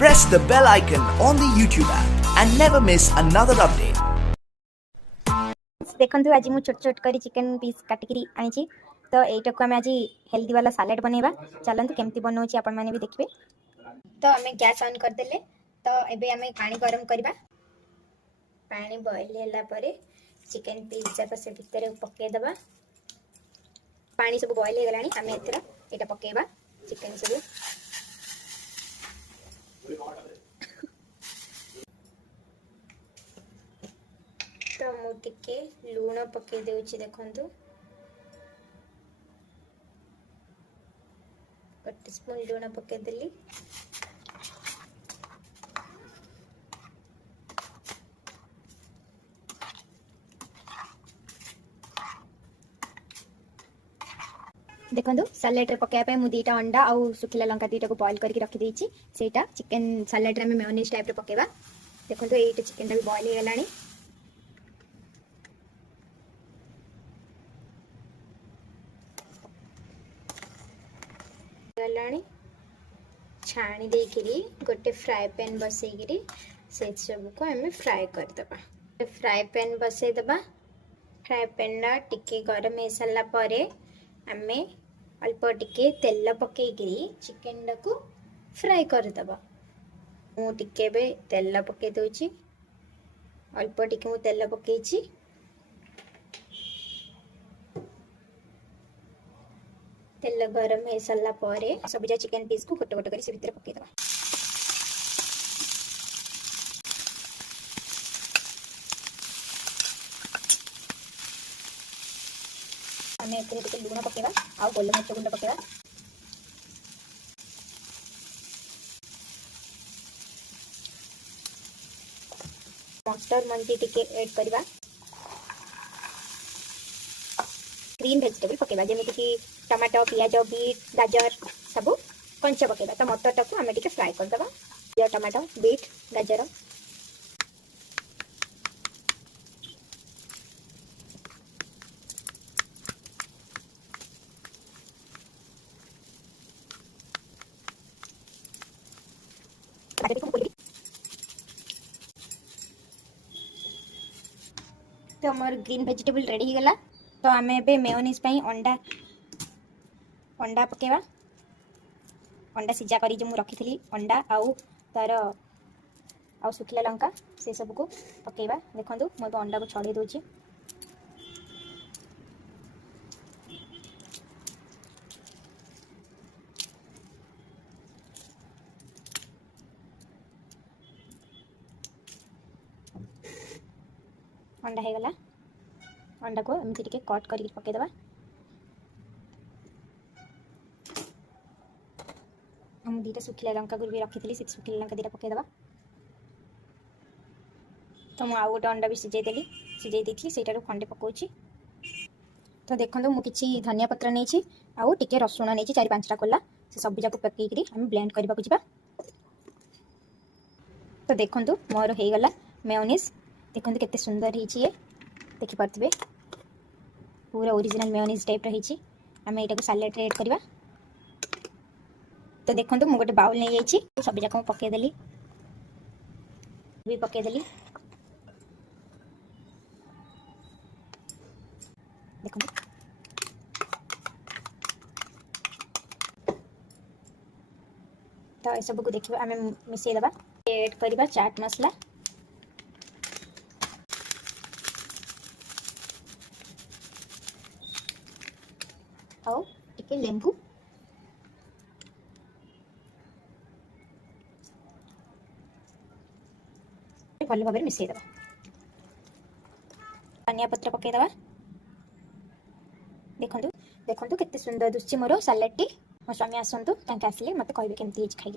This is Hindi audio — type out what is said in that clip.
Press the bell icon on the YouTube app and never miss another update. देखो आज मुझे छोट छोट कर चिकेन पीस काटिकी आनी तो यहीटा को आम आज हेल्दी वाला सालाड बनवा चलते केमती बनाऊँ आपण मैंने भी देखिए। तो आम गैस ऑन करदे तो एबे आम पानी गरम करवा पानी बॉइल होगा चिकेन पीस जाक से भितर पकईदबा पानी सब बॉइल हो गलानी आम एथर यहाँ पकईबा चिकेन सब तो मुझे लुण पकई देउछि देखंतु गोटे स्पून लुण पकई देली देखो सालाड रे पकाया मुझे दुईटा अंडा आउ सुखिला लंका दुईटा को बॉइल करके रखी देछि सेटा चिकेन सालाड रे में मेयोनीज टाइप रे पकेबा। देखो एटा चिकेन भी बॉइल हो गलानी गलानी छाणी देकरी गोटे फ्राए पैन बसईकरी से सब को आम फ्राए करदबा। फ्राए पैन बसई दबा फ्राए पैन टिके गरम हो सारा पर आम अल्प टिके तेल पकईकरी चिकेन को फ्राए करदबा। मुझे तेल पकई दूची अल्प टिके मु तेल पकईची तेल गरम हो सारा पर सब चिकेन पीस को गोटे गोटे कर से भितर पकईदबा। आम ए लुण पकेबा आ गोलमरिच गुंड पकेबा मस्टर्ड मंजी टिके ऐड करबा ग्रीन वेजिटेबल पकेबा जेमिति कि टमाटो पियाज बीट गाजर सब कंचा पकेबा। तो मटर टाको आम टिके फ्राए करदबा टमाटो बीट गाजर तो मोर ग्रीन वेजिटेबल रेडी हो गला। तो आम ए मेयोनीज अंडा अंडा पकेबा अंडा सिजा करी जो रखी थी अंडा आउ तार आउ सुखिला लंका से सब को पकेबा। देखो मुझे अंडा को छड़े दूची अंडा हो गला अंडा को एमती टिके कट करके पकईदबा। हम दुईटा सुखिला लंका भी रखी थी से सुखिला लंका दुईटा पकईदबा। तो मुझे आउ गोटे अंडा भी सिझे देती से खंडे पकाउची। तो देखो मुझे धनिया पत्र नहीं आउ टिके रसुण नहीं 4-5टा कोला से सब जाक पकईकरी आम ब्लेंड करबा को जिबा। तो देखो मोर हो गला मेयोनीज देखो केते सुंदर है देखि पार्थिबे पूरा ओरिजिनल मेयोनीज टाइप रही आम यहाँ सालाड ऐड करवा। तो देखो मुझे गोटे बाउल नहीं जाइए सब जाक पकईदेली भी पकईदेली देखो तो सब को देखिए आम मिसेदबा ऐड करवा चाट मसला आउ टिके लेंबू भल भाव मिसेदबा धनिया पत्र पकईदबा। देखो देखो केते सुंदर दुची मोर सालाड टी मो स्वामी आसतु आसिले मत कहे केमती खाई।